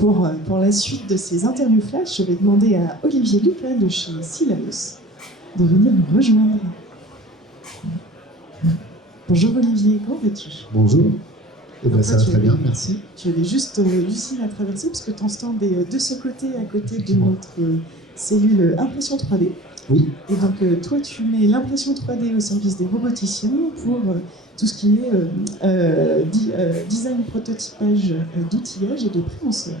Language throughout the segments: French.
Pour la suite de ces interviews flash, je vais demander à Olivier Lucas de chez Silaos de venir nous rejoindre. Bonjour Olivier, comment vas-tu? Bonjour. Ça va très bien, merci. Tu avais juste Lucille à traverser parce que ton stand est de ce côté, à côté de notre cellule impression 3D. Oui. Et donc toi, tu mets l'impression 3D au service des roboticiens pour tout ce qui est design, prototypage d'outillage et de préhenseurs.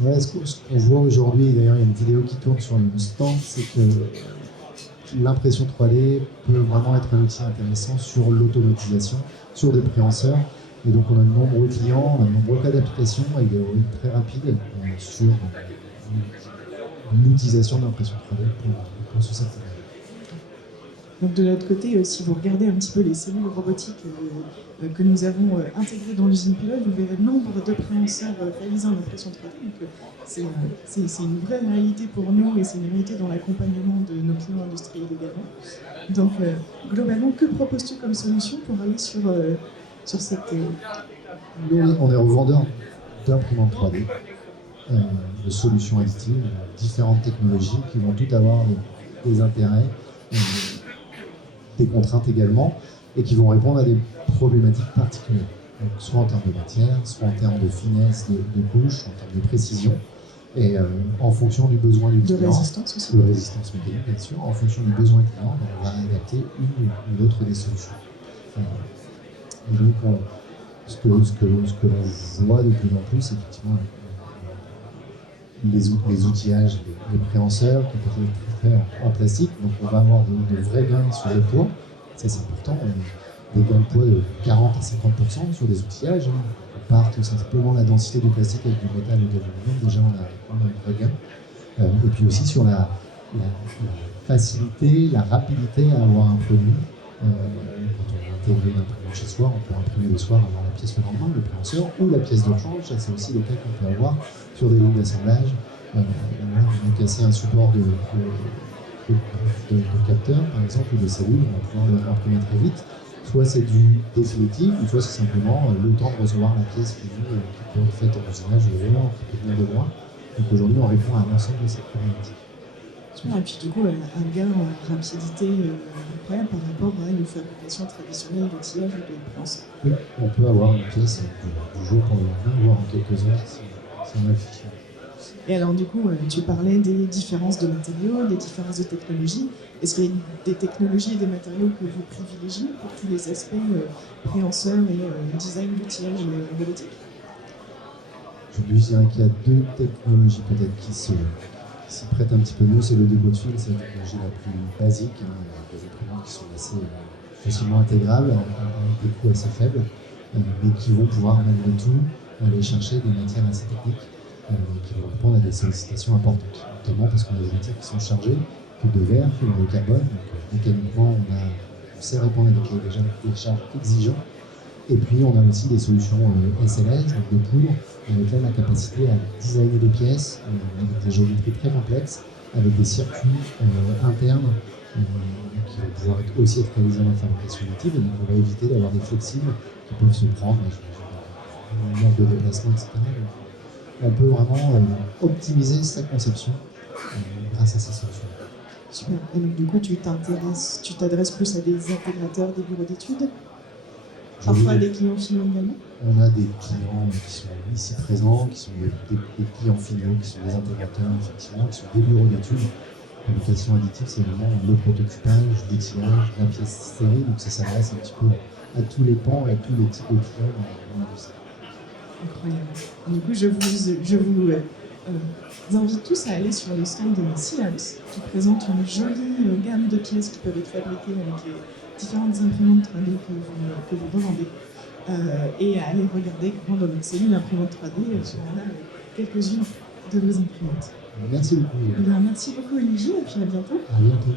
Ouais, ce qu'on voit aujourd'hui, d'ailleurs il y a une vidéo qui tourne sur le stand, c'est que l'impression 3D peut vraiment être un outil intéressant sur l'automatisation, sur des préhenseurs. Et donc on a de nombreux clients, on a de nombreux cas d'application et des reviews très rapides sur l'utilisation de l'impression 3D pour ce secteur. Donc de l'autre côté, si vous regardez un petit peu les cellules robotiques que nous avons intégrées dans l'usine pilote, vous verrez le nombre de préhenseurs réalisés en impression 3D. Donc c'est une vraie réalité pour nous et c'est une réalité dans l'accompagnement de nos clients industriels également. Donc globalement, que proposes-tu comme solution pour aller sur cette... Nous, on est revendeur d'imprimantes 3D, de solutions additives, différentes technologies qui vont toutes avoir des intérêts, des contraintes également, et qui vont répondre à des problématiques particulières. Donc, soit en termes de matière, soit en termes de finesse, de couche, en termes de précision, et en fonction du besoin du client. De résistance aussi. De résistance mécanique, bien sûr. En fonction du besoin du client, on va adapter une ou l'autre des solutions. Et donc, ce que l'on voit de plus en plus, effectivement, les outillages, les préhenseurs qui peuvent être faits en plastique. Donc on va avoir de vrais gains sur le poids, ça c'est important, des gains de poids de 40 à 50% sur des outillages. On part tout simplement la densité du plastique avec du métal ou de l'aluminium, déjà on a un vrai gain. Et puis aussi sur la facilité, la rapidité à avoir un produit. Quand on va intégrer une imprimante chez soi, on peut imprimer le soir, avoir la pièce le lendemain, le préhenseur, ou la pièce de rechange. Ça, c'est aussi le cas qu'on peut avoir sur des lignes d'assemblage. On va casser un support de capteur, par exemple, ou de cellules, on va pouvoir le réimprimer très vite. Soit c'est du définitif, ou soit c'est simplement le temps de recevoir la pièce finie qui peut être faite en usinage de loin, qui peut venir de loin. Donc aujourd'hui, on répond à l'ensemble de ces problématiques. Et puis du coup, un gain en rapidité incroyable par rapport à une fabrication traditionnelle d'outillage ou de préhenseur. Oui, on peut avoir une pièce du jour pour le lendemain, voire en quelques heures si on a fichu. Et alors du coup, tu parlais des différences de matériaux, des différences de technologies. Est-ce qu'il y a des technologies et des matériaux que vous privilégiez pour tous les aspects préhenseurs et design d'outillage robotique? Aujourd'hui, je dirais qu'il y a deux technologies peut-être qui s'y prêtent un petit peu mieux. C'est le début de fil, c'est la technologie la plus basique, des imprimantes qui sont assez facilement intégrables, avec des coûts assez faibles, mais qui vont pouvoir malgré tout aller chercher des matières assez techniques qui vont répondre à des sollicitations importantes, notamment parce qu'on a des matières qui sont chargées, fibre de verre, fibre de carbone, donc mécaniquement on sait répondre à des charges exigeantes. Et puis on a aussi des solutions SLS, donc de poudre, avec là la capacité à designer des pièces avec des géométries très complexes, avec des circuits internes qui vont pouvoir aussi être réalisés dans la fabrication additive, et donc on va éviter d'avoir des flexibles qui peuvent se prendre une heure de déplacement, etc. Donc, on peut vraiment optimiser sa conception grâce à ces solutions. Super. Et donc du coup, tu t'adresses plus à des intégrateurs, des bureaux d'études, parfois des clients finaux également? On a des clients qui sont ici présents, qui sont des clients finaux, qui sont des intégrateurs, effectivement, qui sont des bureaux d'études. L'application additive, c'est vraiment le prototypage, l'outillage, la pièce série, donc ça s'adresse un petit peu à tous les pans et à tous les types de clients dans l'industrie. Incroyable. Du coup, je vous invite tous à aller sur le stand de Silaos, qui présente une jolie gamme de pièces qui peuvent être fabriquées avec les différentes imprimantes 3D que vous revendez, et à aller regarder comment dans notre cellule imprimante 3D, on a quelques-unes de vos imprimantes. Merci beaucoup. Merci beaucoup Olivier, et puis à bientôt. À bientôt.